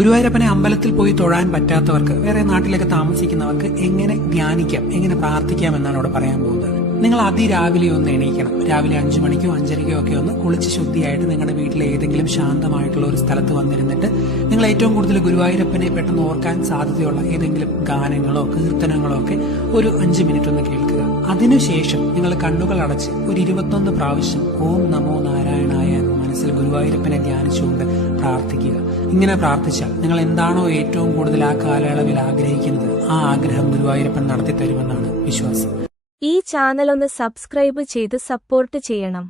ഗുരുവായൂരപ്പനെ അമ്പലത്തിൽ പോയി തൊഴാൻ പറ്റാത്തവർക്ക്, വേറെ നാട്ടിലൊക്കെ താമസിക്കുന്നവർക്ക് എങ്ങനെ ധ്യാനിക്കാം, എങ്ങനെ പ്രാർത്ഥിക്കാം എന്നാണ് ഇവിടെ പറയാൻ പോകുന്നത്. നിങ്ങൾ അതിരാവിലെ ഒന്ന് എണീക്കണം. രാവിലെ 5 മണിക്കോ 5:30 ഒക്കെ ഒന്ന് കുളിച്ച് ശുദ്ധിയായിട്ട് നിങ്ങളുടെ വീട്ടിലെ ഏതെങ്കിലും ശാന്തമായിട്ടുള്ള ഒരു സ്ഥലത്ത് വന്നിരുന്നിട്ട് നിങ്ങൾ ഏറ്റവും കൂടുതൽ ഗുരുവായൂരപ്പനെ പെട്ടെന്ന് ഓർക്കാൻ സാധ്യതയുള്ള ഏതെങ്കിലും ഗാനങ്ങളോ കീർത്തനങ്ങളോ ഒക്കെ ഒരു 5 മിനിറ്റ് ഒന്ന് കേൾക്കുക. അതിനുശേഷം നിങ്ങൾ കണ്ണുകൾ അടച്ച് ഒരു 21 പ്രാവശ്യം ഓം നമോ നാരായണായ എന്ന് മനസ്സിൽ ഗുരുവായൂരപ്പനെ ധ്യാനിച്ചുകൊണ്ട് പ്രാർത്ഥിക്കുക. ഇങ്ങനെ പ്രാർത്ഥിച്ചാൽ നിങ്ങൾ എന്താണോ ഏറ്റവും കൂടുതൽ ആ കാലയളവിൽ ആഗ്രഹിക്കുന്നത്, ആ ആഗ്രഹം ഗുരുവായൂരപ്പൻ നടത്തി തരുമെന്നാണ് വിശ്വാസം. ഈ ചാനൽ ഒന്ന് സബ്സ്ക്രൈബ് ചെയ്ത് സപ്പോർട്ട് ചെയ്യണം.